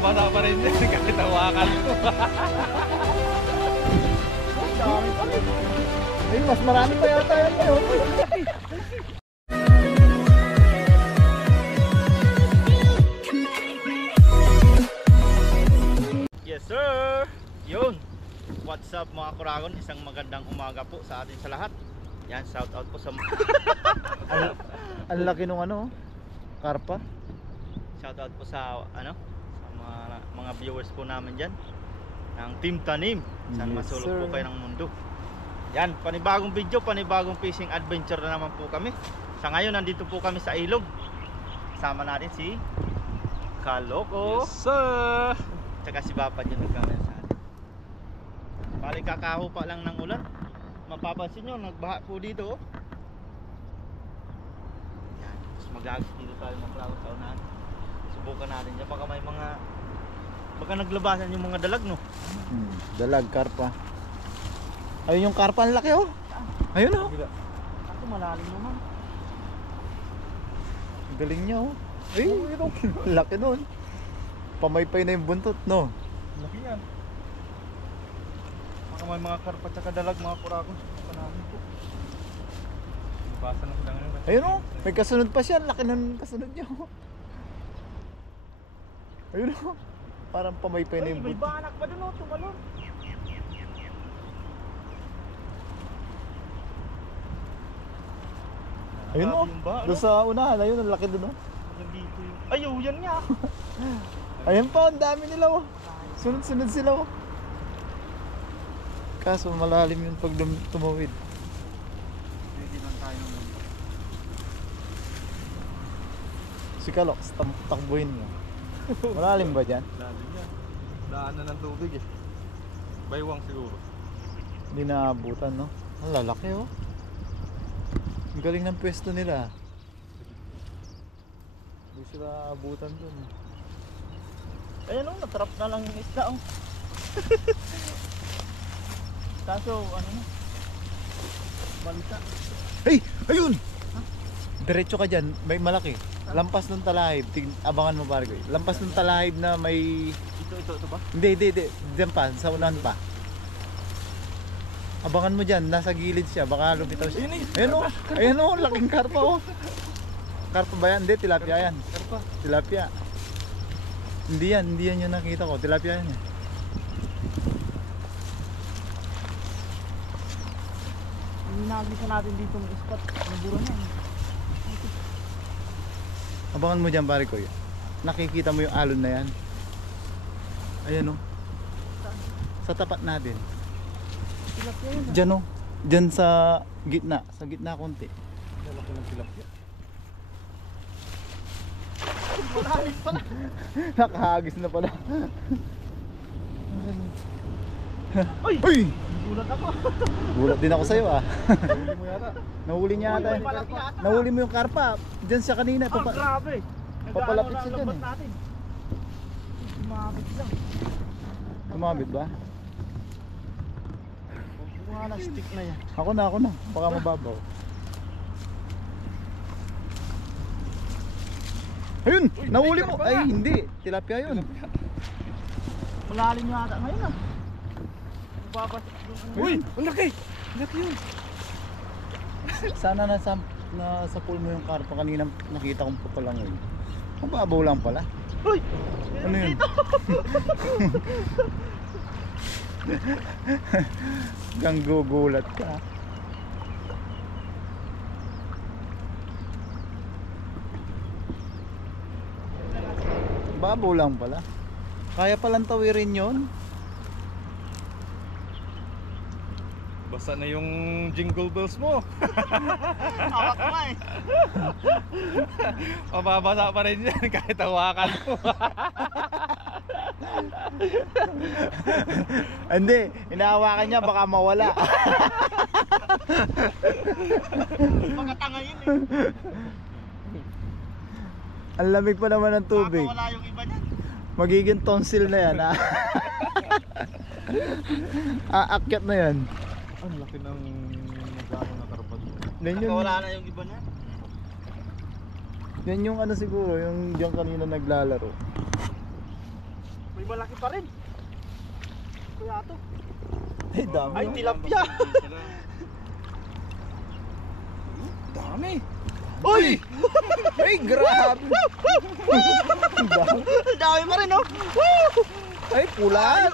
Mababasa pa rin yan kahit hawakan mo. Dami pa rin. Ay, mas marami pa yata yan ngayon. Yes sir! Yun! What's up mga Kuragon? Isang magandang umaga po sa atin sa lahat. Yan, shout out po sa Ang laki nung ano, karpa. shout out po sa sa mga viewers po namin diyan ng Team Tanim. Saan Yes, masulok sir. po kayo ng mundo. Yan, panibagong video, panibagong fishing adventure na naman po kami. Sa ngayon nandito po kami sa ilog. Kasama natin si Kaloko. Yes, sir! Tsaka si Papa dyan nagkamera sa atin. Balik kakaho pa lang ng ulan. Mapapansin nyo, nagbaha po dito. Yan. Tapos mag-agis dito tayo ng flower sa unahan. Subukan natin dyan. Baka may mga baka naglabasan yung mga dalag, no? Dalag, karpa. Ayun yung karpa, ang laki oh. Ayun oh. Ako malalim naman. Ang galing niya oh. Ay, ang laki nun. Pamaypay na yung buntot, no? Laki yan. Baka may mga karpa tsaka dalag, mga Kuragon. Subukan namin po. Basa na ko lang yun. Ayun oh. May kasunod pa siya. Laki ng kasunod niya oh. Ayun oh. Parang pamaypay na Ay, yung may buntot. banak pa dun, oh, tumalon. Ayun oh. Yung ba, Doon sa unahan, ayun ang laki dun oh. Nandito yung... Ayaw, yan nga. Ayan pa, ang dami nila oh. Sunod-sunod sila oh. Kaso malalim yung pag tumawid. Hindi lang tayo ng mundo. Si Kalox, takbuhin mo. Malalim ba dyan? Lalim yan. Daanan ng tubig eh. Baywang siguro. Hindi naabutan no? Ang lalaki oh. Ang galing ng pwesto nila. Hindi sila abutan dun. Ayan o, natrap na lang yung isda oh. Kaso, ano na? Balita. Hey! Ayun! Diretso ka dyan, may malaki. Lampas ng talahib. Abangan mo pare ko. Lampas ng talahib na may... Ito ba? Hindi. Diyan pa, sa unahan pa. Abangan mo dyan, nasa gilid siya. Baka lumitaw siya. Ayan o, laking karpa oh. Karpa ba yan? Hindi, tilapia yan. Karpa. Tilapia. Hindi yan yung nakita ko. Tilapia yan eh. Hinagisa natin dito ng spot. Nabura na eh. Abangan mo dyan pare ko. Nakikita mo yung alon na yan. Ayan o. Sa tapat natin. Tilapia yun. Dyan o. Dyan sa gitna. Sa gitna konti. Lalaki ng tilapia. Malalim pala. Nakahagis na pala. Uy! Uy! Gulat ako. Gulat din ako sa'yo ah. Huli mo yata. Nahuli niya ata. Uy, malaki ata. Nahuli mo yung karpa. Dyan siya kanina. Ah, grabe. Papalapit siya dyan, Nag-aaral eh. natin. Sumabit lang. Tumabit ba? Buka na stick na yan. Ako na. Baka mababaw. Ayun! Nahuli mo! may karpa Ay nga. hindi! Tilapia yun. Malalim yata ngayon ah. Babasik doon. Uy! Ang laki! Laki yun! Sana nasa pool mo yung karpa. Kanina nakita kong papalangoy. Mababaw lang pala. Uy! Ano yun? Dito! Gang gugulat ka. Babaw lang pala. Kaya palang tawirin yun. Basta na yung jingle bells mo. Hawak mo eh. Mababasa pa rin yan kahit hawakan mo. Hindi, inahawakan niya baka mawala. Mga tanga yun eh. Ang lamig pa naman ng tubig. Baka wala yung iba niyan. Magiging tonsil na yan. Aakyat na yan. Ang laki ng nagano na karpad. Yan Baka yung, wala na yung iba niyan. yan yung ano siguro, yung diyan kanina naglalaro. May malaki pa rin. Kuya to. Ay, dami. Ay, tilapia. Dami. Uy! Ay, grabe. Ang dami pa rin, oh. Ay, pulaan.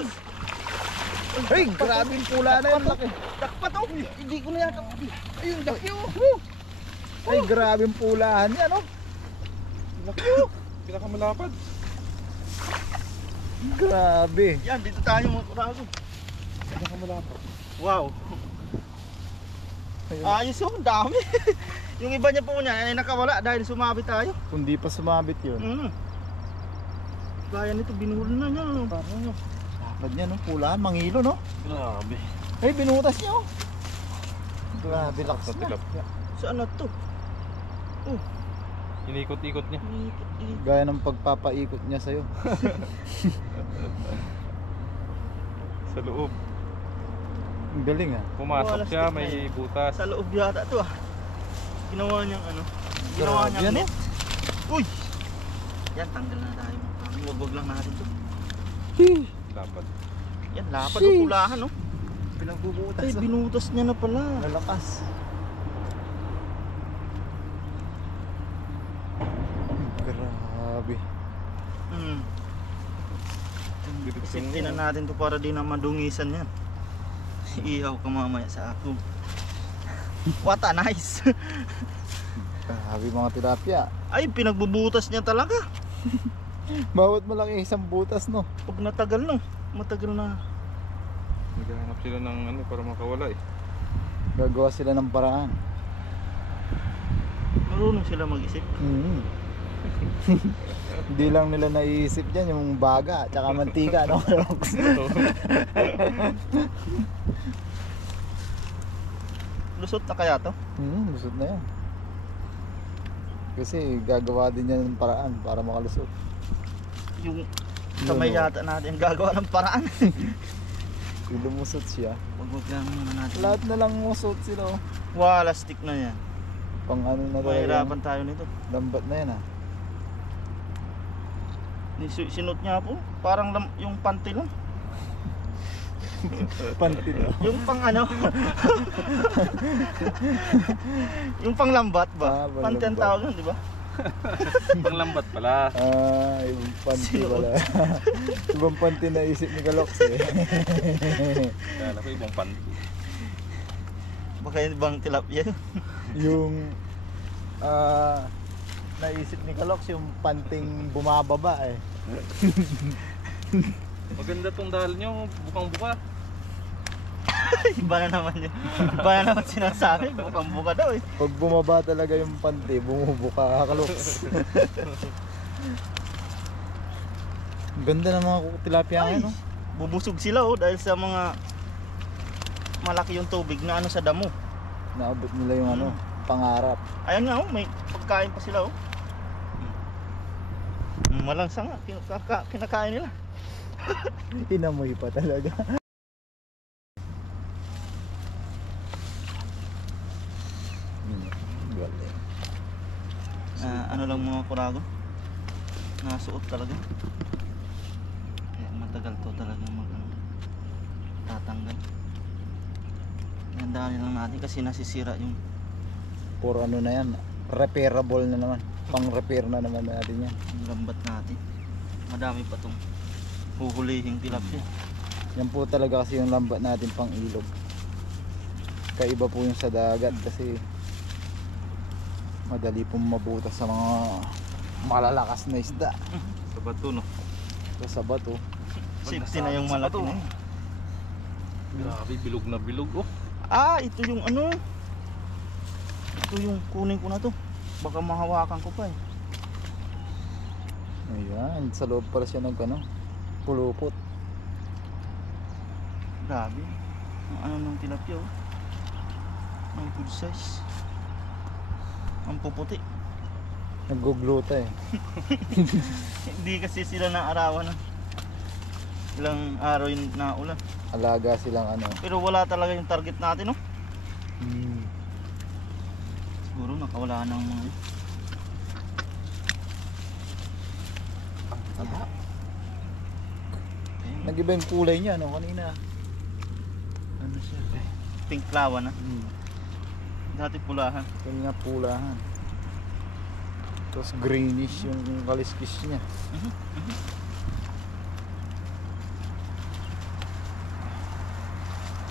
Ay, grabe yung pula na yun. Laki. Dakpat, oh. Hindi ko na yata. Ayun, laki oh. Ay, grabe yung pulaan yan, oh. Laki oh. Pinakamalapad. Grabe. Yan, dito tayo mga kurago. Pinakamalapad. Wow. Ayun. Ayos, oh. Ang dami. Yung iba niya po niya ay nakawala dahil sumabit tayo. Kung di pa sumabit yun. Kaya nito, binuhol na niya. Parang Lapad niya, no? Pulaan, mangilo, no? grabe. Ay, binutas niya, oh. Grabe, lakas na. Tilapia. Saan na to? Inikot-ikot niya. Gaya ng pagpapaikot niya sa'yo. Sa loob. Ang galing, ah. Pumasok Wala siya, stick na may eh. butas. Sa loob yata to, ah. Ginawa niyang ano? Ginawa Grabe niyang yan, net. Uy! Yan, tanggal na tayo. Wag lang natin to. Dapat. Yan, lapad o Sheesh. pulahan, no? Pinagbubutas, Ay, binutas niya na pala. Lalakas. Grabe. Sipin na natin to para di na madungisan yan. Ihaw ka mamaya sa ako. What a nice. Grabe mga tilapia. Ay, pinagbubutas niya talaga. Bawat malaki isang butas, no? Pag natagal, no? Matagal na. Naghahanap sila ng ano para makawala eh. Gagawa sila ng paraan. Marunong sila mag-isip. Hindi lang nila naiisip dyan yung baga tsaka mantika, no? Lusot na kaya to? Lusot na yan. Kasi gagawa din yan ng paraan para makalusot. Yung kamay yata natin gagawa ng paraan. Kung lumusot siya, Wag lang muna natin. lahat na lang musot sila, oh. Wala stick na yan. Pang ano na talaga, Mahirapan tayo nito. lambat na yan, ah. Sinot niya po. Parang yung panty lang. Panty na. Yung pang ano. Yung pang lambat ba? Ah, pang Panty ang lambat. tawag yun, di ba? Panglambat pala. Ah, ibang panty Sinuot. pala. Ibang panty na isip ni Kalox, eh. Kala ko ibang pan. Baka yung bang tilapia. Yung naisip ni Kalox yung panting bumababa, eh. Maganda tong dahil nyo, bukang-buka. Iba na naman yun. Iba na naman sinasabi. Bukang buka daw eh. Pag bumaba talaga yung panty, bumubuka, Kalox. Ganda ng mga tilapia Ay, ngayon, no? bubusog sila oh dahil sa mga malaki yung tubig na ano sa damo. Naabot nila yung ano, pangarap. Ayan nga oh, may pagkain pa sila oh. Malangsa nga, kinakain nila. Inamoy pa talaga. Galing. Ano lang mga kurago, nasuot talaga. Kaya matagal to talaga tatanggal. Handaan lang natin kasi nasisira yung Puro ano na yan, repairable na naman. Pang-repair na naman natin yan. lambat natin. Madami pa tong huhulihing tilapia. Yan po talaga kasi yung lambat natin pang ilog. Kaiba po yung sa dagat kasi madali pong mabutas sa mga malalakas na isda. Sa bato no. Sa bato. Safety na yung malaki na yun. Grabe, bilog na bilog oh. Ah, ito yung ano. Ito yung kunin ko na to. Baka mahawakan ko pa eh. Ayan, sa loob pala siya ng ano, pulupot. Grabe. Ang ano ng tilapia oh. Ang good size. Ang puputi. Nagugluta eh. Hindi kasi sila naarawan ng ilang araw yung naulan. Alaga silang ano. Pero wala talaga yung target natin no. Hmm. Siguro nakawala ng mga Nag-iba yung kulay niya, no? Kanina. Ano siya? Pink flower na. Hmm. Dati pulahan. Kanina pulahan. Tapos greenish yung kaliskis niya.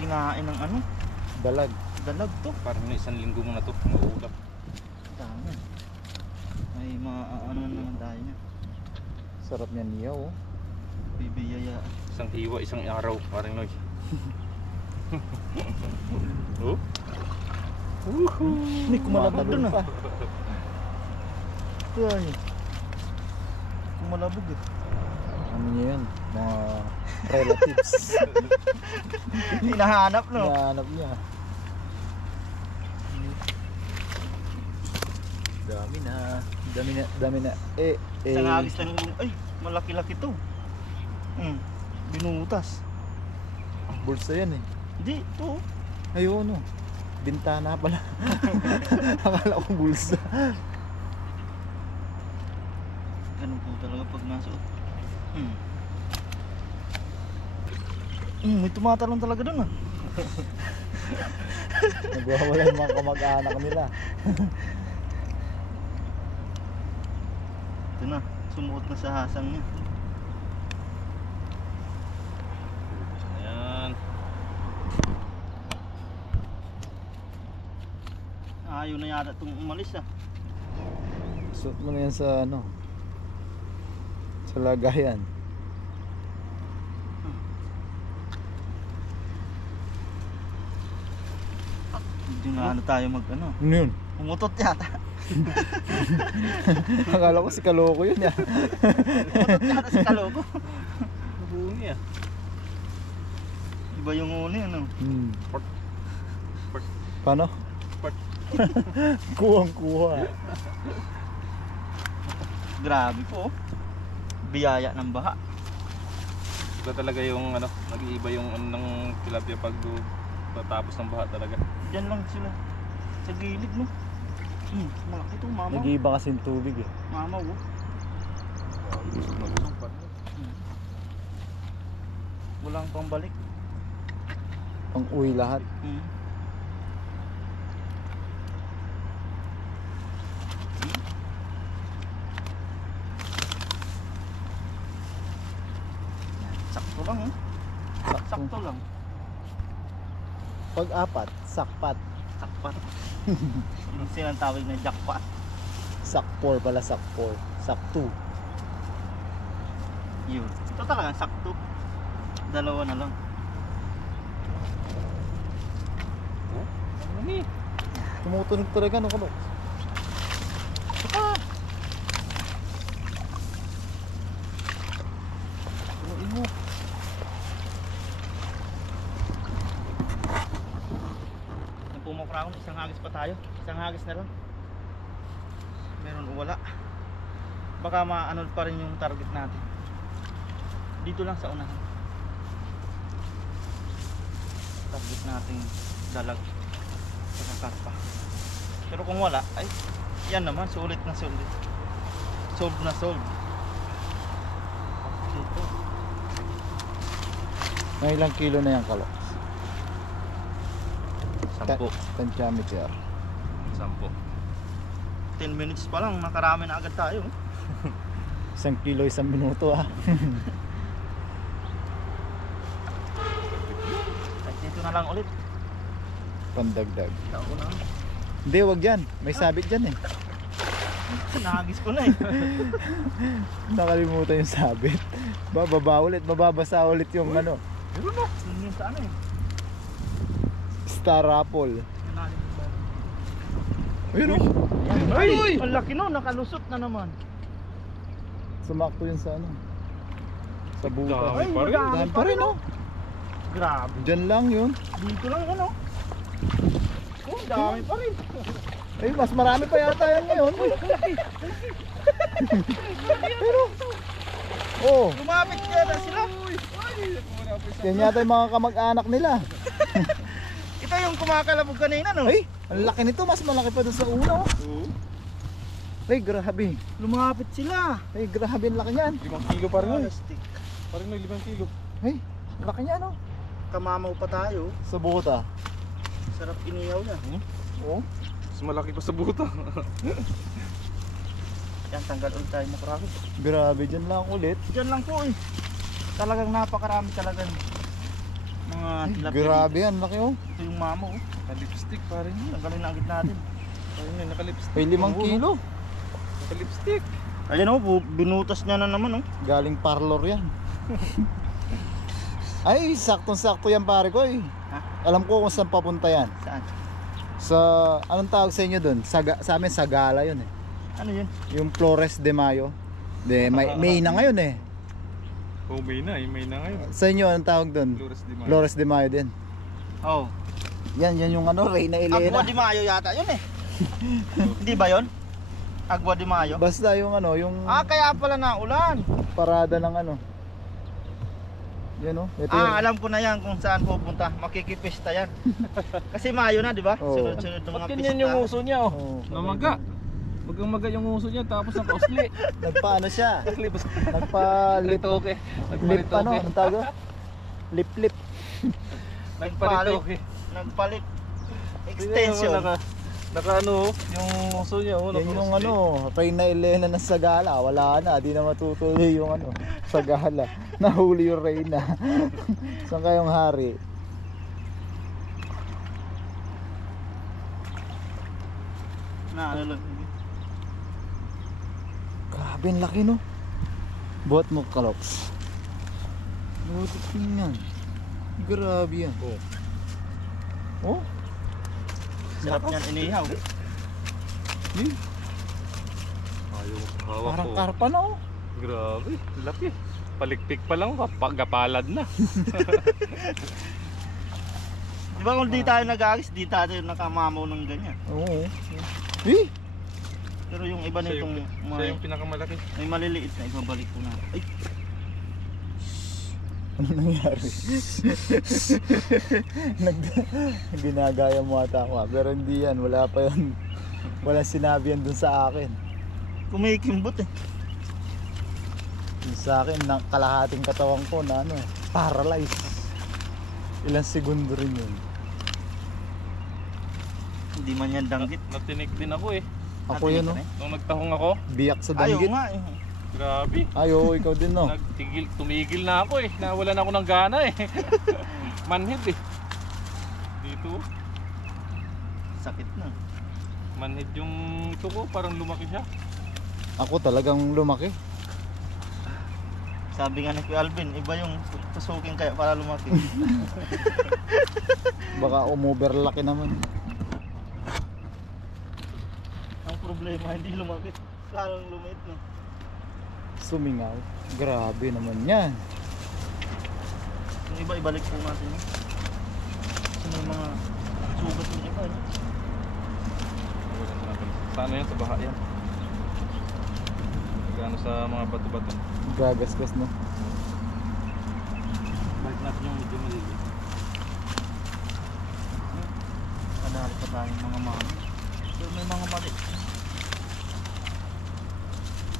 Kinain ng ano? Dalag. Dalag to. Parang na 1 linggo mo na to, mauulap. Dami. May mga ano naman tayo niya. Sarap niya niya, oh. Bibiyaya. Isang hiwa, isang araw, parang Noy. Oh? May kumalabog doon pa. ah. Ay. Kumalabog eh. Ano niya yun? Mga relatives. Hinahanap no? Hinahanap niya. Dami na. Dami na. Dami na. Isang agis lang yung, ay, malaki-laki to. Binutas. Bulsa yan eh. Hindi, to. Ayun, no. Bintana pala. Akala ko bulsa. Ganun po talaga pag nasuot. May tumatalon talaga doon ah. Nagwawala yung mga kamag-anak nila. Ito na, sumuot na sa hasang niya. Ayan. Ayaw na yata itong umalis ah. Suot mo na yan sa ano. Sa lagayan. Hindi na ano tayo mag ano. Ano yun? Umutot yata. Akala ko si Kaloko yun ya. Umutot yata si Kaloko. Nahuni ah. Iba yung uni ano. Port. Paano? Port. Kuwang-kuha. Grabe po. Biyaya ng baha. Iba talaga yung ano, nag-iiba yung ano ng tilapia pag tatapos ng baha talaga. Diyan lang sila. Sa gilid no. Malaki to mama. Nag-iiba kasi yung tubig eh. Mama oh. Gusto magsampat. Walang pambalik. Pang uwi lahat. Sakto lang oh. Sakto lang. Pag apat, sakpat. Sakpat. Yung silang tawag na jackpot. Sakpor pala, sakpor. Sakto. Yun. Ito talaga sakto. Dalawa na lang. Nahuni. Tumutunog talaga no Kalok. Tuloy mo. Pumukra ako, isang hagis pa tayo. Isang hagis na lang. Meron o wala. Baka maano pa rin yung target natin. Dito lang sa unahan. Target nating dalag sa karpa. Pero kung wala, ay yan naman, sulit na sulit. Solve na solve. Dito. May ilang kilo na yan Kalok? 10. Tantiameter. 10 minutes pa lang, nakarami na agad tayo. 1 kilo 1 minuto ah. Ay, dito na lang ulit. Pandagdag. Sa una. Hindi, wag yan. May sabit dyan eh. Nahagis ko na eh. Nakalimutan yung sabit. Bababa ulit, mababasa ulit yung ano. Meron no. Yun sa ano eh. Star apple. Ayun o. Ay! Ang laki no, nakalusot na naman. Sumakto yun sa ano. Sa buka. Dami Ay, pa rin. madami Dami pa rin oh. Grabe. Diyan lang yun. Dito lang ano. Oh, dami pa rin. Ay, mas marami pa yata yan ngayon. Pero, oh, Lumapit kaya na sila. yan yata yung mga kamag-anak nila. Ito yung kumakalabog kanina no. Ay, ang laki nito. Mas malaki pa doon sa una oh. Ay, grabe. Lumapit sila. Ay, grabe ang laki niyan. 5 kilo parang Noy. Plastic. Parang Noy, 5 kilo. Ay, laki niya no. Kamamaw pa tayo. Sa buta. Sarap iniyaw yan. Oo. Mas malaki pa sa buta. Yan, tanggal ulit tayo makarami. Grabe, dyan lang ulit. Diyan lang po eh. Talagang napakarami talaga. Mga tilapia. Grabe yan, laki oh. Ito yung mamo. Oh. Nakalipstick pa rin yun. Tanggalin na agad natin. Ayun yun, nakalipstick. May 5 kilo. Nakalipstick. Ayan oh, binutas niya na naman oh. Galing parlor yan. Ay, saktong-sakto yan pare ko eh. Ha? Alam ko kung saan papunta yan. Saan? Sa, anong tawag sa inyo doon? Sa amin, Sagala yun eh. Ano yun? Yung Flores de Mayo. May na ngayon eh. Oh, may na ngayon. Sa inyo, anong tawag doon? Flores de Mayo din. Oh. Yan yung ano, Reyna Agua Elena. de Mayo yata yun eh. Hindi ba yun? Agua de Mayo? Basta yung ano, yung Kaya pala na ulan. parada ng ano. Yan oh. Ito yung, Alam ko na yan kung saan pupunta. Makikipista yan. Kasi Mayo na, di ba? Oo. Sunod-sunod ng mga Ba't pista. ganyan yung uso niya oh? oh, Namaga. Magang-maga yung uso niya tapos nakausli. nagpaano siya? Nakalibas. Nagpa-lip Nagparitoke. lip ano, anong tawag doon? Lip. Nagparitoke. Nagpalit. Extension. Extension. Naka ano, yung uso niya oh. Yan yung nakausli. ano, Reyna Elena ng Sagala. Wala na, di na matutuloy yung ano, Sagala. Nahuli yung Reyna. Saan kayong hari? Na ano lang. Grabe, ang laki no. Buhat mo kaloks. Buhat tingnan. Grabe yan. Oh. Oh, Sarap niyan inihaw. Ayaw hawak parang ko. karpa na oh. Grabe, laki. Palikpik pa lang, pagkapalad na. Di ba kung di tayo nag-agis, di tayo nakamamaw ng ganyan. Oo. Eh, Pero yung iba Siya nitong Siya yung pinakamalaki. may maliliit na ibabalik ko na. Ay, ano nangyari? Ginagaya mo ata ako pero hindi yan, wala pa yun. Walang sinabi yan dun sa akin. kumikimbot eh. Yung sa akin, kalahating katawan ko na ano, paralyzed. Ilang segundo rin yun. Hindi man yan danggit. Natinik din ako eh. Ako yun oh, Nung nagtahong ako, biyak sa Ayaw danggit. nga eh. grabe. Ayo, ikaw din no. Tumigil na ako eh. Nawalan ako ng gana eh. Manhid eh. Dito, Sakit na. manhid yung ito ko, parang lumaki siya. Ako talagang lumaki. Sabi nga ni Kuya Alvin, iba yung pasukin kaya para lumaki. Baka umoverlaki naman. Ang problema, hindi lumaki. Lalong lumit no. Sumingaw. Grabe naman yan. Yung iba, ibalik po natin yun. Kasi may mga sugat yung iba. No? Sa ano yan? Sa baha yan. Gano sa mga bato-bato. Gagasgas no. Balik natin yung medyo maliliit. Kadali pa tayong mga mami. Pero may mga mali.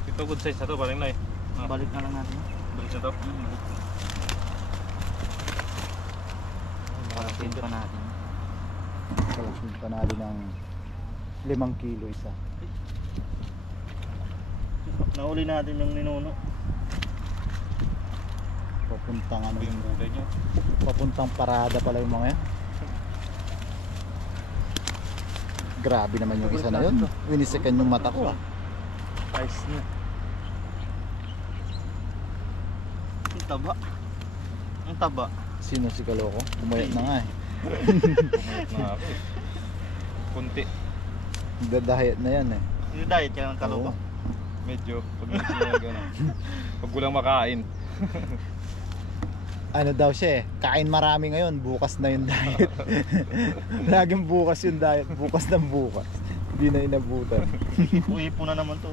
Ito good size na to, parang na eh. Balik na lang natin. Balik na to. Balikin pa natin. Kalasin pa natin ng 5 kilo isa. Nauli natin yung ninuno. Papuntang ano Ito yung kulay niya. papuntang parada pala yung mga yan. Grabe naman yung isa na yun. Winisikan yung mata ko ah. Price niya. Ang taba. Ang taba. Sino si Kaloko? Pumayat na nga eh. Pumayat na ako eh. Kunti. Dadahayat na yan eh. Yung diet yan ang kaloba. Oo. Medyo. Pag medyo gano'n. Pag kulang makain. Ano daw siya eh, kain marami ngayon, bukas na yung diet. Laging bukas yung diet, bukas ng bukas. Hindi na inabutan. Ipo na naman to.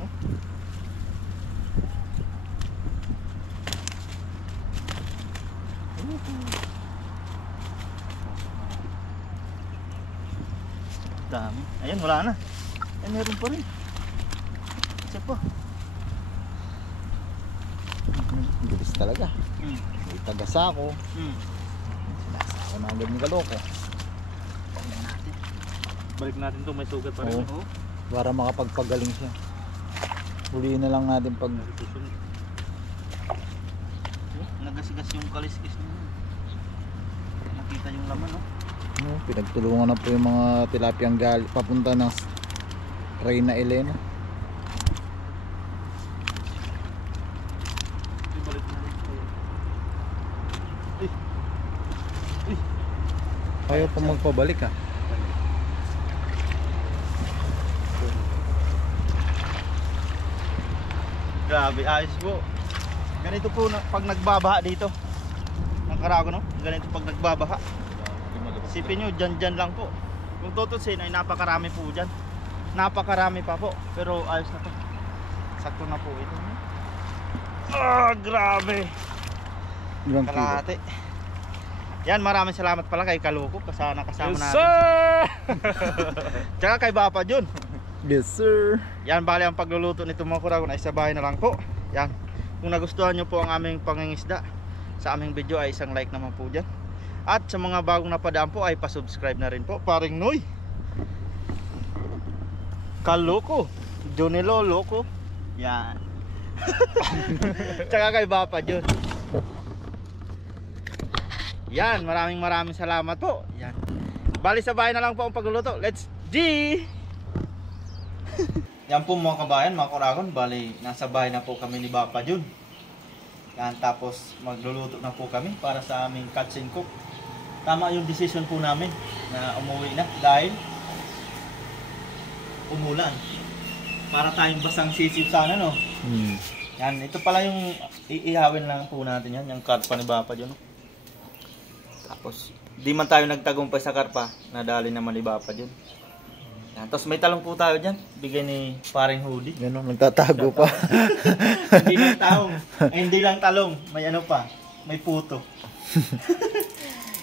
Dami. Ayan, wala na. Ay, meron pa rin. Isa pa. Bilis talaga. Hmm. May tagasako. Hmm. Sinasako na agad ni Kaloko. Balik natin to, may sugat pa rin. Oo. Para makapagpagaling siya. Huliin na lang natin pag... Nagasigas yung kaliskis niya. Nakita yung laman, no? Pinagtulungan na po yung mga tilapiyang gali papunta ng Reyna Elena. Balik natin to. Ayaw pa magpabalik ah. Grabe, ayos po. Ganito po pag nagbabaha dito. Ang Carago, no? Ganito pag nagbabaha. Sipin nyo, dyan lang po. Kung tutusin ay napakarami po dyan. Napakarami pa po. Pero ayos na po. Sakto na po ito. Ah, grabe. Ilang kilo? Kalahati. Yan, maraming salamat pala kay Kaloko. Kasama natin. sir! Tsaka kay Bapa Jun. Yes sir. Yan, bali ang pagluluto nito mga Carago ay sa bahay na lang po. Yan. Kung nagustuhan nyo po ang aming pangingisda sa aming video ay isang like naman po dyan. At sa mga bagong napadaan po ay pasubscribe na rin po. Paring Noy, Kaloko, Johnny Loloko. Yan. Tsaka kay Bapa Jun. Yan, maraming salamat po. Yan. Bali sa bahay na lang po ang pagluluto. Let's G! Yan po mga kabayan, mga Caragon. Bali, nasa bahay na po kami ni Bapa Jun. Yan, tapos magluluto na po kami para sa aming catch and cook. Tama yung decision po namin na umuwi na dahil umulan. Para tayong basang sisip sana, no? Yan, ito pala yung iihawin lang po natin yan, yung karpa ni Bapa Jun. Tapos, di man tayo nagtagumpay sa karpa, nadali naman ni Bapa Jun. Yan, tapos may talong po tayo dyan, bigay ni paring Hoodie. Yan o, nagtatago pa. Hindi lang talong, hindi lang talong, may ano pa, may puto.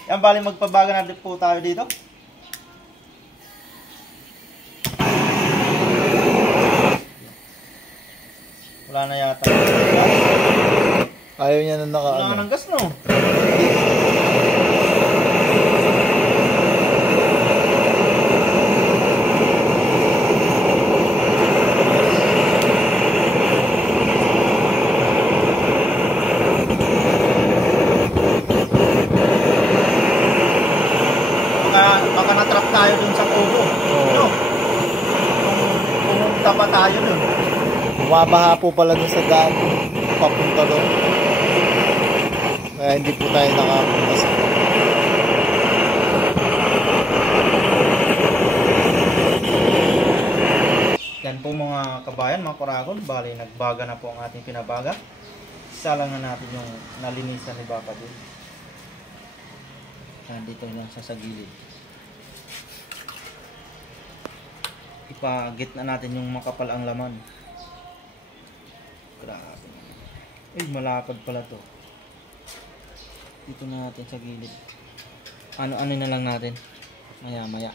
Yan, bali magpabaga natin po tayo dito. Wala na yata. Ayaw niya na Wala na ng gas, no? Baka na-trap tayo dun sa kubo. No? Pumunta pa tayo dun. Bumabaha po pala dun sa daan papunta doon. Kaya hindi po tayo nakapunta sa... Yan po mga kabayan, mga Caragon. Bali, nagbaga na po ang ating pinabaga. Salangan natin yung nalinisan ni Bapa din. Yan, dito lang sa gilid. Ipagit na natin yung makapal ang laman. Grabe. Ay, malapad pala to. Dito na natin sa gilid. Ano na lang natin. Maya.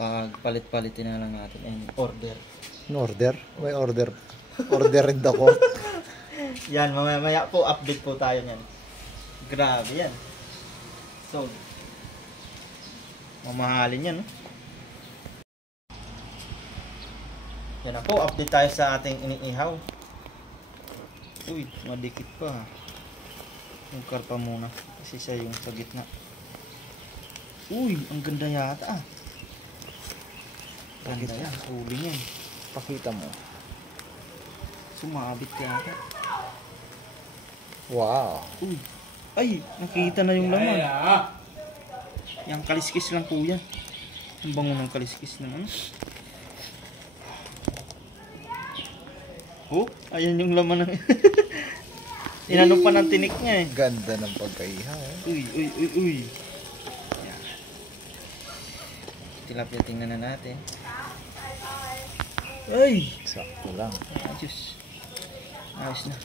Pag palit-palitin na lang natin. And order. Order? May order. Order in the court. Yan, mamaya po, update po tayo niyan. Grabe yan. So, mamahalin yan, no? Yan na po, update tayo sa ating iniihaw. Uy, madikit pa. Yung karpa muna. Kasi siya yung sa gitna. Uy, ang ganda yata ah. Ganda yan, huli niyan. Pakita mo. Sumabit yata. Wow. Uy, ay, nakita na yung laman. Yang kaliskis lang po yan. Ang bango ng kaliskis naman. Oh, ayan yung laman ng... Inanong pa ng tinik niya eh. Ganda ng pagkaiha eh. Uy. Yan. Tilapia, tingnan na natin. Ay! Sakto lang. Ayos. Ayos na.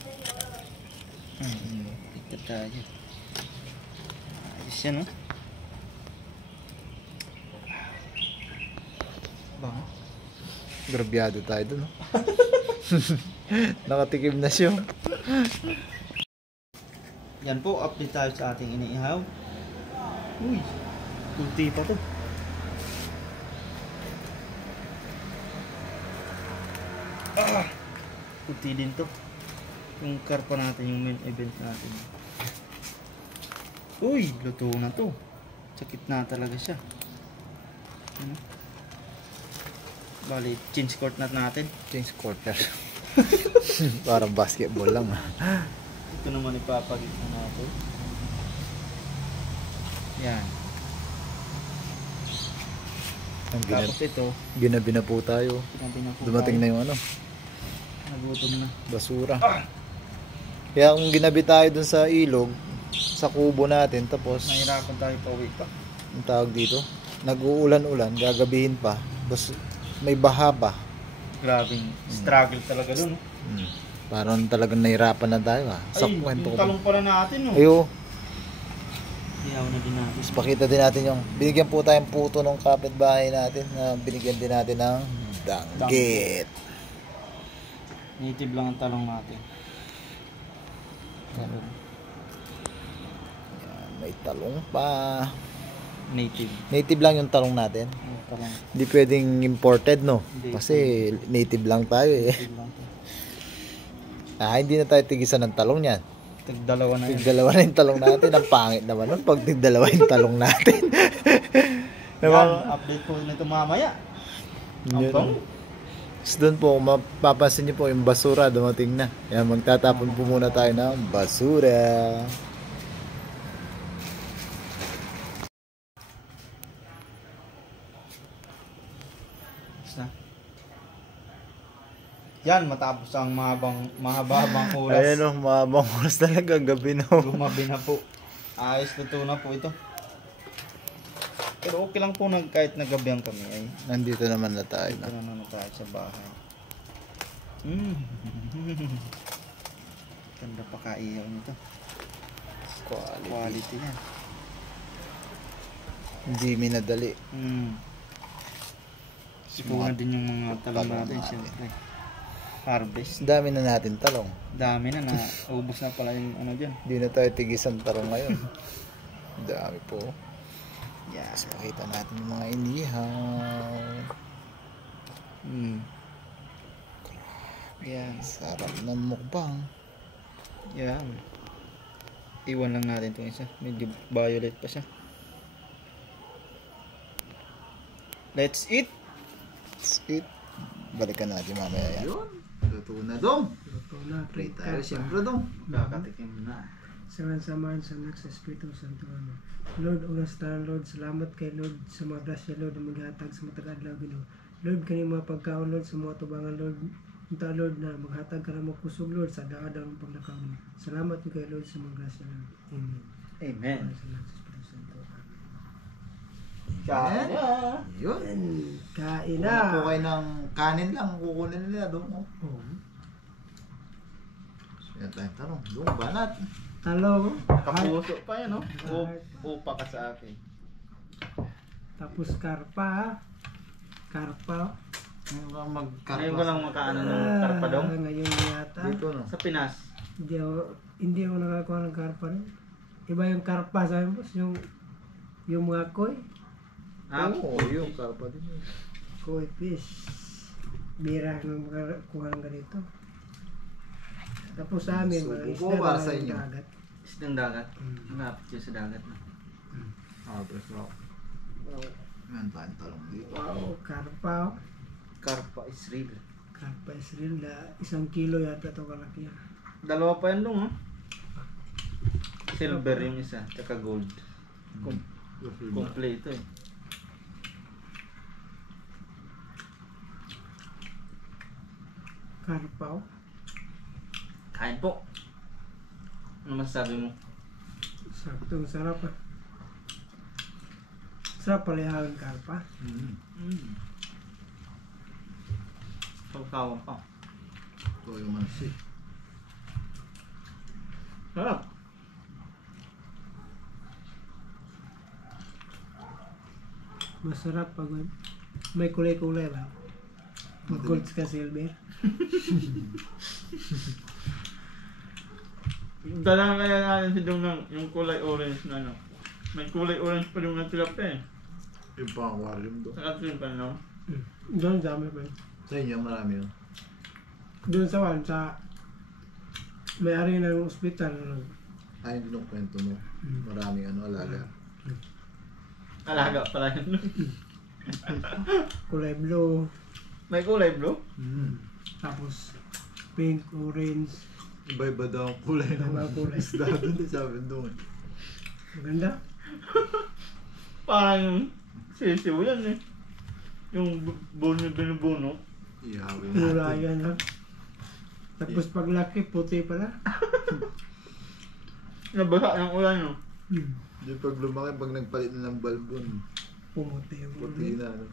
Tignan tayo. Ayos yan, oh. Bango. Grabyado tayo dun. No? Nakatikim na siya. Yan po, update tayo sa ating iniihaw. Uy, kulti pa to. Kulti din to. Yung karpa natin, yung main event natin. Uy, luto na to. Sakit na talaga siya. Ano? Bali, change court na natin. Change quarter. Parang basketball lang. Ito naman ipapagit na natin. Yan. Ang Tapos ito, ginabi na po tayo. sinabi na po Dumating tayo. na yung ano, Nagutom na. basura. Kaya kung ginabi tayo dun sa ilog, sa kubo natin, tapos Nahirapan tayo pauwi pa. ang tawag dito, nag-uulan-ulan, gagabihin pa, tapos may baha pa. Grabing struggle talaga dun. No? Parang talagang nahirapan na tayo ha. Ay, Sakwan po yung ko. talong pala natin. No? Ayo, Ihaw na din natin. tapos pakita din natin yung, binigyan po tayong puto ng kapitbahay natin, na binigyan din natin ng danggit. Native lang ang talong natin. Yan, may talong pa. Native. Native lang yung talong natin. Yung talong. Hindi pwedeng imported, no? Hindi. Kasi native lang tayo eh. Native lang to. Hindi na tayo tigisan ng talong yan. Tig-dalawa na yan. Tigdalawa na yung talong natin. Ang pangit naman nun pag tigdalawa yung talong natin. Yan, update po nito mamaya. Ang Yun. bango. Tapos doon po, mapapansin niyo po yung basura dumating na. Yan, magtatapon po muna tayo ng basura. Na. Yan, matapos ang mahabang oras. Ayan o, mahabang oras talaga. Gabi na o. Gumabi na po. Ayos, luto na po ito. Pero okay lang po kahit nagabihan kami ay Nandito naman na tayo ito na. na naman tayo sa bahay. Ganda pa kaiyaw nito. Quality yan. Hindi minadali. Sipunan din yung mga talong talong natin natin. siyempre. Harvest. Dami na natin talong. Dami na ubos na pala yung ano dyan. Hindi na tayo tigisan talong ngayon. Dami po. Yeah. Tapos makita natin yung mga inihaw. Yan. Sarap ng mukbang. Yan. Iwan lang natin itong isa. Medyo violet pa siya. Let's eat! Let's eat. Balikan natin mamaya yan. Luto na dong. Luto na. Pray tayo siyempre dong. Kakatikim na. Samahan sa anak sa Espiritu Santo. Lord, unas tanan, Lord, salamat kay Lord sa mga grasya, Lord, na maghatag sa matag adlaw, Ginoo. Lord, kani mga pagkaon, Lord, sa mga tubangan, Lord, unta, Lord, na maghatag ka na mo kusog, Lord, sa daadaw ng paglakaw, Ginoo. Salamat kay Lord sa mga grasya, Lord. Amen. Amen. Salamat sa Espiritu Santo. Amen. Kaya! Yun. Kain Una na. po kayo ng kanin lang. Kukunin nila dong. Oh. Yan tayong tanong. Dong, banat. Talong. Kapuso pa yan, no? Upa ka sa akin. Tapos karpa. Karpa. Ngayon ka magkarpa. Ngayon ko lang makaano ng karpadong. Ngayon yata. Dito no. Sa Pinas. Hindi ako nakakuha ng karpa rin. Iba yung karpa, sabi mo, yung mga koi. Oo, yung karpa din yun. Koi fish. Bira ng makakuha ng ganito. Tapos sa amin, mga Subo isda para na sa yung inyo. dagat. Isdang dagat. Malapit yun sa dagat na. Press rock. Yan tayong talong dito. Wow, karpa. Karpa is real. Karpa is real. 1 kilo yata ito kalaki. Dalawa pa yan dong, ha? Silver yung isa, tsaka gold. Kompleto eh. Karpa. Oh. Kain po. Ano masasabi mo? Saktong sarap ah. Sarap pala yung karpa. Pagkawan pa. Ito yung mansi. Sarap. Masarap pag may kulay-kulay ba? Gold ka silver. Dala kaya natin si Dong ng yung kulay orange na ano. May kulay orange pa rin ng tilapia eh. Yung pang-aquarium doon. Saka trim pa no? Doon dami pa. Sa inyo, marami yun. Doon sa may-ari ng ospital. Ay, hindi nung kwento mo. Maraming alaga. Alaga pala yun. Kulay blue. May kulay blue? Tapos pink, orange. Iba-iba daw ang kulay ng Iba-iba ang kulay. isda doon. Sabi doon. Maganda. Parang sisiw yan eh. Yung binubuno. Ihawin natin. Murayan ha. Tapos paglaki, puti pala. Nabasa ng ulan no? Hindi pag lumaki, pag nagpalit na ng balbon, Pumuti yung puti na. No?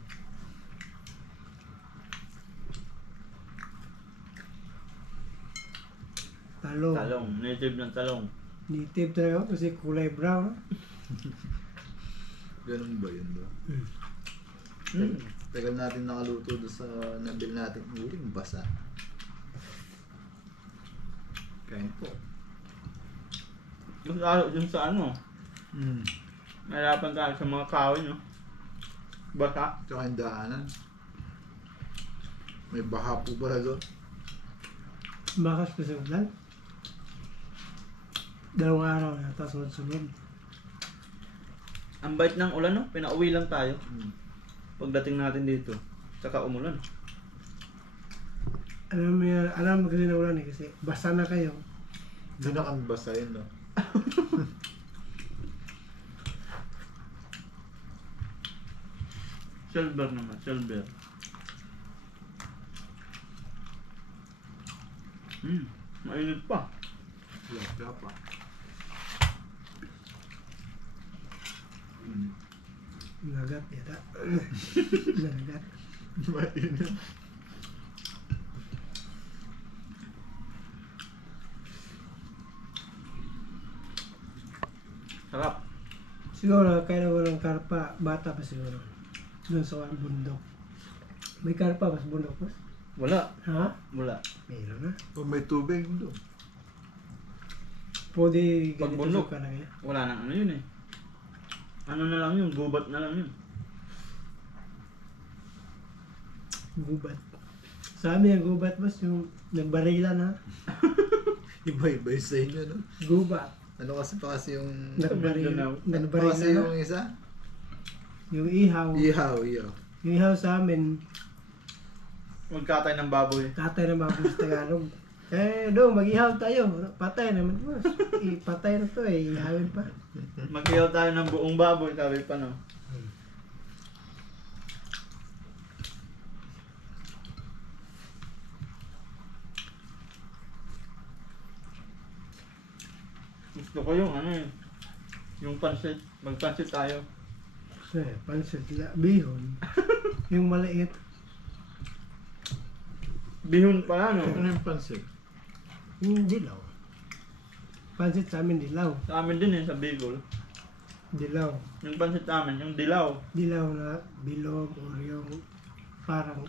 talong. Talong. Native ng talong. Native tayo kasi kulay brown. Ganun ba yun do? Mm. Tagal natin nakaluto doon sa nabil natin uling basa. Kain po. Mas lalo dun sa ano. Mahirapan tayo sa mga kahoy no? Basa. Tsaka yung daanan. May baha po ba doon? Bakas pa sa ulan. 2 araw na, tapos sunod. Ang bait ng ulan no? Pinauwi lang tayo. Pagdating natin dito. Tsaka umulan. Alam mo yan, alam mo kasi na ulan eh, kasi basa na kayo. Hindi na kami basahin, no? Silver naman. Silver. Mainit pa. Laga pa. Nagat yata. Nagat. Mainit. Sarap. Siguro, kaya ko ng karpa, bata pa siguro. Doon sa bundok. May karpa ba sa bundok pa? Wala. Ha? Wala. Meron na. Pag may tubig doon. Pwede Pag ganito bundok. sa kanaya. Wala nang ano yun eh. Ano na lang yun. Gubat na lang yun. Gubat. Sa amin yung gubat boss, yung nagbarila na. Iba-iba yung sa inyo, no? Gubat. Ano kasi pa kasi yung... Mindanao. Ano pa Nagbarila kasi na. yung isa? Yung ihaw. Ihaw, ihaw. Yung ihaw sa amin, Magkatay ng baboy. tatay ng baboy sa Tagalog. Eh, dong, mag-ihaw tayo. Patay naman boss. Patay na to eh, ihawin pa. Mag-ihaw tayo ng buong baboy. Sabi pa no. Gusto ko yung ano eh. Yung pansit. Magpansit tayo. Pansit, bihon. Yung maliit. Bihon pala no. Ano yung pansit? Yung dilaw. Pansit sa amin, dilaw. Sa amin din eh. Sa Bicol. Dilaw. Yung pansit namin. Yung dilaw. Dilaw na bilog or yung parang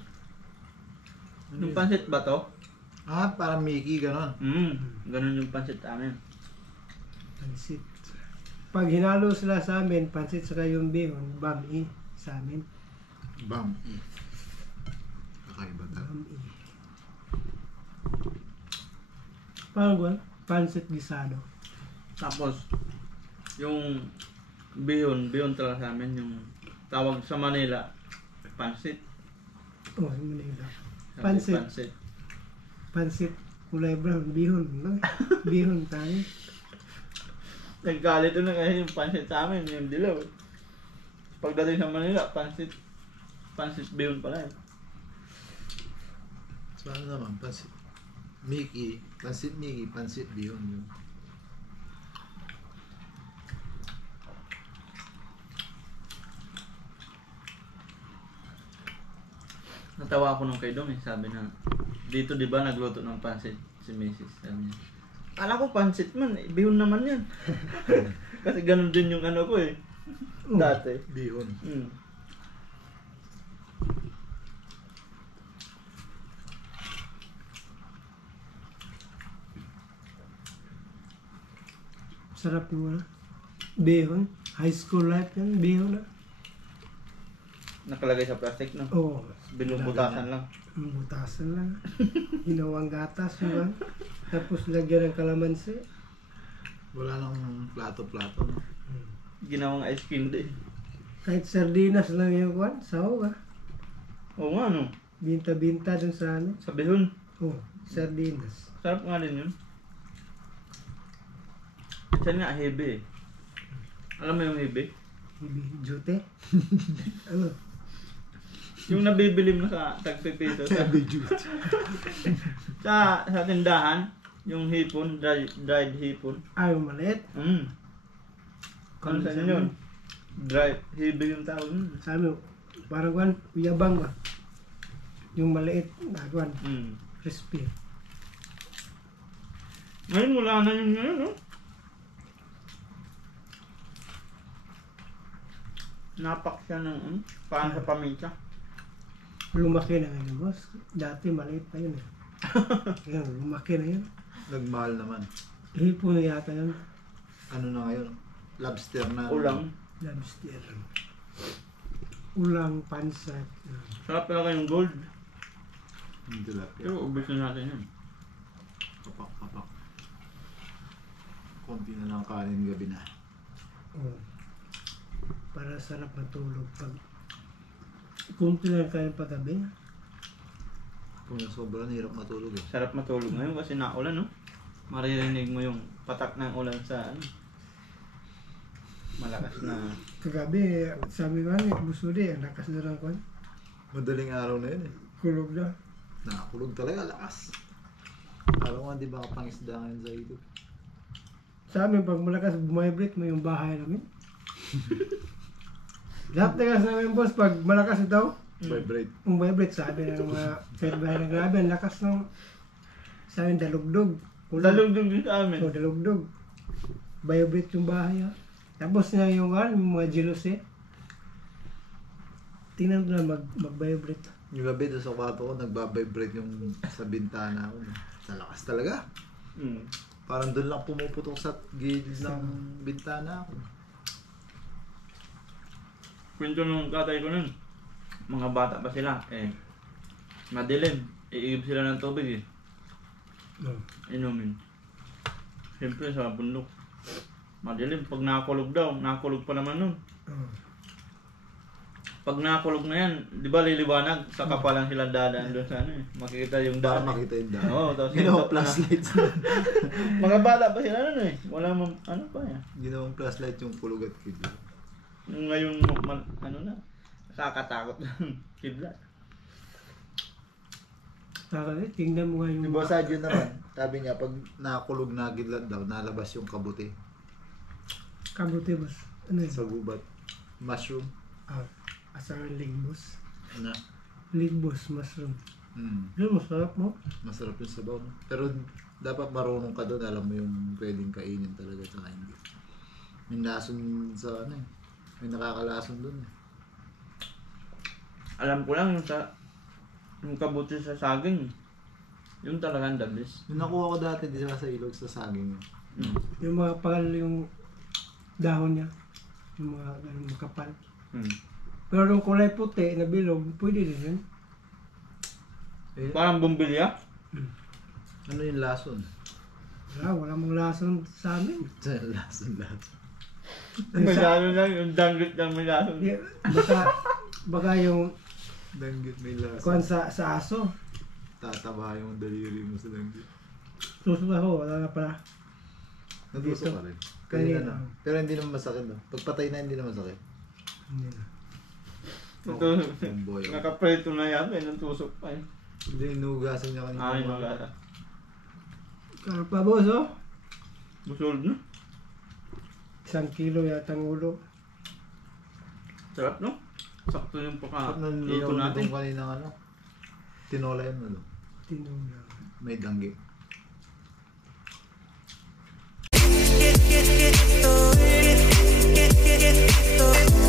Yung pansit ba to? Ah, parang Mickey, ganon. Ganun yung pansit namin. pansit. Pag hinalo sila sa amin, pansit saka yung bihon, bami sa amin. Bam. Kakaiba ta. Bami. Parang gwan, pansit gisado. Tapos, yung bihon talaga sa amin. Yung tawag sa Manila, pansit. Oh, sa Manila. Sabi, Pansit. Pansit. Pansit, kulay brown, bihon. No? Bihon tayo. Nagkalit na kasi yung pansit sa amin, yung dilaw. Pagdating sa Manila, pansit bihon pala eh. So ano naman, pansit Mickey, pansit bihon yun. Natawa ako nung kay Dong eh, sabi na, dito di ba nagluto ng pansit si Mrs. Sabi niya, akala ko pansit man, eh, bihon naman yan. Kasi ganun din yung ano ko eh, dati. Bihon. Sarap yung mga bihon. High school life yan, bihon na. Nakalagay sa plastic, no? Oo. Binubutasan lang. Ang butasan lang. Ginawang gatas yun. Tapos lagyan ng kalamansi. Wala nang plato-plato. No? Ginawang ice cream din. Kahit sardinas lang yung kwan, sahog ah. Oo nga, no? Binta-binta dun sa ano. Sa bihon. Oh, sardinas. Sarap nga din yun. Minsan nga, hebe eh. Alam mo yung hebe? Jute. Ano? Yung nabibili mo sa tagpipiso sa tindahan, yung hipon, dried hipon. Ay, maliit. Ano sa inyo yun? Dried, hebe yung tawag nun. Sa amin, parang kwan, uyabang ba? Yung maliit na kwan, crispy. Ngayon wala na yun ngayon, no? Napak siya ng parang sa paminsa. Lumaki na ngayon, boss. Dati maliit pa yun eh. Ngayon, lumaki na yun. Nagmahal naman. Hipo na yata yun. Ano na ngayon? Lobster na. Ulang. Lobster. Ulang, pansat. Sarap talaga yung gold. Yung tilapia. Pero ubos na natin yun. Kapak. Konti na lang kanin gabi na. Oh. Para sarap matulog pag kunti lang kayo paggabi. Kung nasobra, hirap matulog eh. Sarap matulog ngayon kasi naulan, no? Maririnig mo yung patak ng ulan sa malakas na. Kagabi, sabi ko nga, busuri, ang lakas na lang ko. Madaling araw na yun eh. Kulog na. Nakakulog talaga, lakas. Alam mo, di ba kapangisda ngayon sa ito? Sa amin, pag malakas bumibrate mo yung bahay namin. Lahat na kasi namin, boss, pag malakas ito, Vibrate. yung vibrate, sabi ng mga bahay na grabe, ang lakas ng sa amin, dalugdog. Dalugdog din sa amin. O, dalugdog. Vibrate yung bahay, ha. Tapos na yung mga jealous eh. Tingnan ko na mag-vibrate. Yung gabi doon sa kwarto ko, nagbabibrate yung sa bintana ko. Sa lakas talaga. Parang doon lang pumuputok sa gilid ng bintana ko. Kwento nung tatay ko nun. Mga bata pa sila. Madilim. Iigib sila ng tubig eh. Inumin. Siyempre sa bundok. Madilim. Pag nakulog daw, nakulog pa naman nun. Pag nakulog na yan, di ba liliwanag? Saka pa lang sila dadaan doon sa ano eh. Makikita yung Para daan. makita yung daan. Oo, tapos Ginawa yung flashlights. mga bata pa sila nun eh. Wala mo, ano pa yan. Ginawang flashlight yung kulog at kidlat. Ngayon, ano na, nakakatakot ng kidlat. Kakalit, tingnan mo nga yung... Yung boss Adjo naman, sabi niya, pag nakulog na kidlat daw, nalabas yung kabuti Kabuti, boss. Ano yun? sa gubat. Mushroom. Asaran ligbos. Na. Ligbos, mushroom. Mm. Yun, masarap mo. Masarap yung sabaw. No? Pero dapat marunong ka doon, alam mo yung pwedeng kainin talaga sa hindi. May lason sa ano eh. May nakakalason doon eh. Alam ko lang yung kabuti sa saging. Yung talagang the best. Yung nakuha ko dati di sa ilog sa saging. Yung mga pakal yung dahon niya. Yung mga ganun makapal. Pero yung kulay puti na bilog, pwede din yun. Eh, Parang bumbilya. ano yung lason? Wala mong lason sa amin. Lason. Masyado lang, yung danggit lang may lason. Baka yung Danggit may lason. kuhan sa aso. Tataba yung daliri mo sa danggit. Susok ako, wala na pala. Natusok ka rin. Kanina. Kanina na. Pero hindi naman masakit no. Pagpatay na hindi naman masakit. Hindi na. Ito, Yung boy. nakapreto na yan, nang tusok pa eh. Hindi, inuugasan niya kanina. Ay, maganda. Karpa, boss, oh. Busog na. 1 kilo yata ang ulo. Sarap no? Sakto yung Sarap na paka-ito niluto natin. nitong kanina ano. Tinola yun ano. Tinula. May danggi. Get